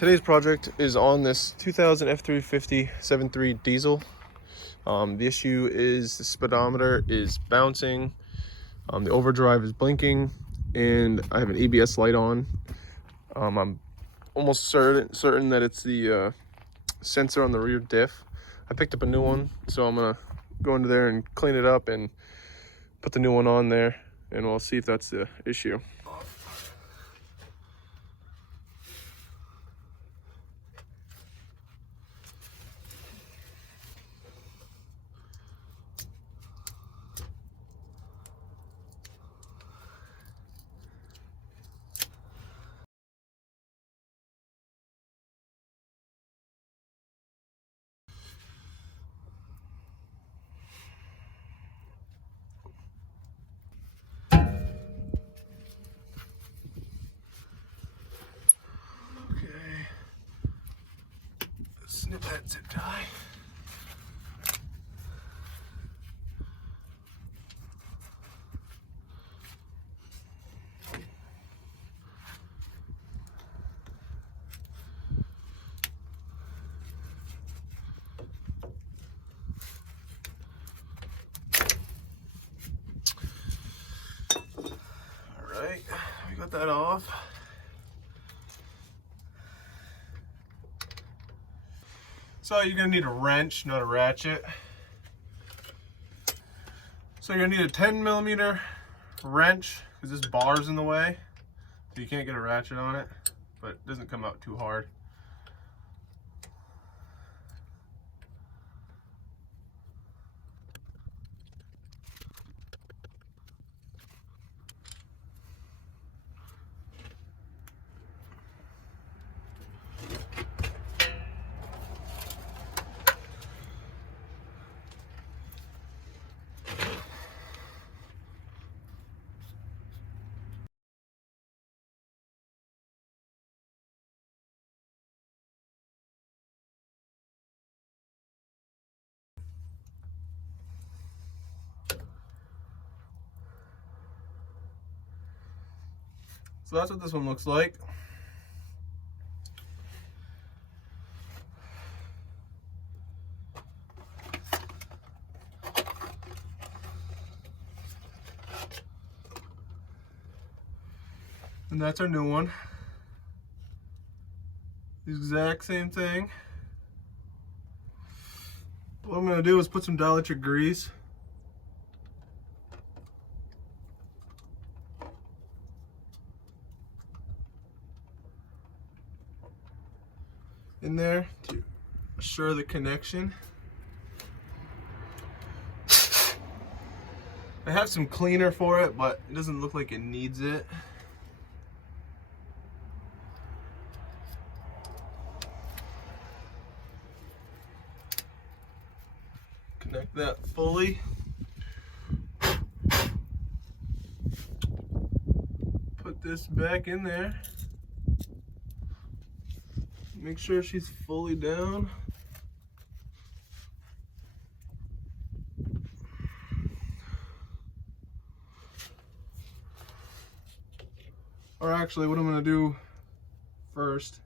Today's project is on this 2000 F350 7.3 diesel. The issue is the speedometer is bouncing, the overdrive is blinking, and I have an ABS light on. I'm almost certain that it's the sensor on the rear diff. I picked up a new one, so I'm gonna go into there and clean it up and put the new one on there, and we'll see if that's the issue. Snip that zip tie. All right, we got that off. So you're gonna need a wrench, not a ratchet. So you're gonna need a 10mm wrench because this bar's in the way, so you can't get a ratchet on it, but it doesn't come out too hard. So that's what this one looks like. And that's our new one. The exact same thing. What I'm gonna do is put some dielectric grease in there to assure the connection. I have some cleaner for it, but it doesn't look like it needs it. Connect that fully. Put this back in there. Make sure she's fully down. Or actually, what I'm gonna do first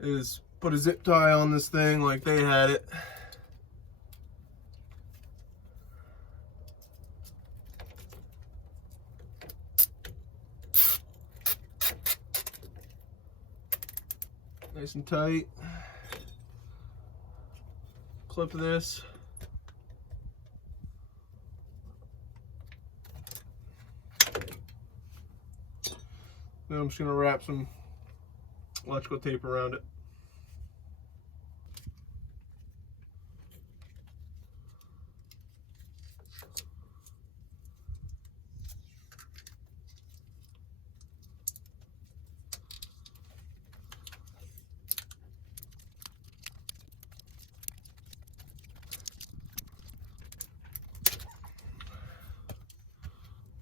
is put a zip tie on this thing like they had it. Nice and tight. Clip this. Then I'm just gonna wrap some electrical tape around it.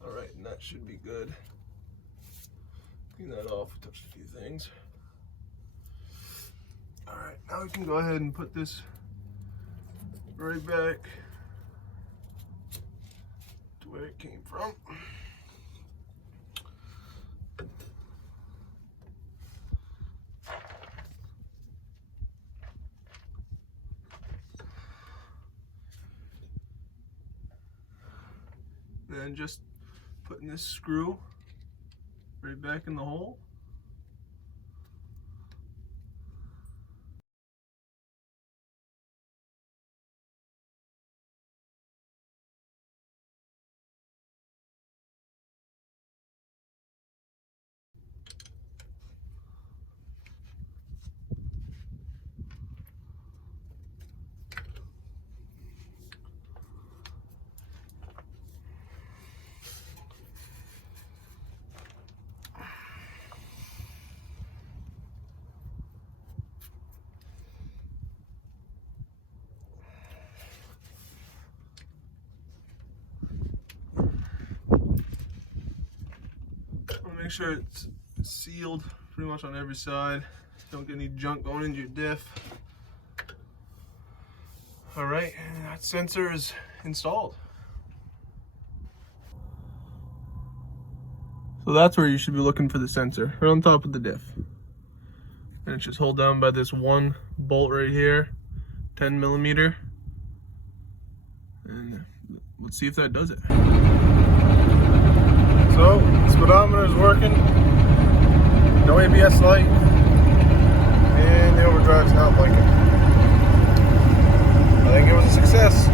All right, and that should be good. Clean that off, touched a few things. All right, now we can go ahead and put this right back to where it came from. then just putting this screw right back in the hole. Make sure it's sealed pretty much on every side. Don't get any junk going into your diff. All right, and that sensor is installed. So that's where you should be looking for the sensor, right on top of the diff. And it's just held down by this one bolt right here, 10 millimeter. And let's see if that does it. So, the speedometer is working, no ABS light, and the overdrive's not blinking. I think it was a success.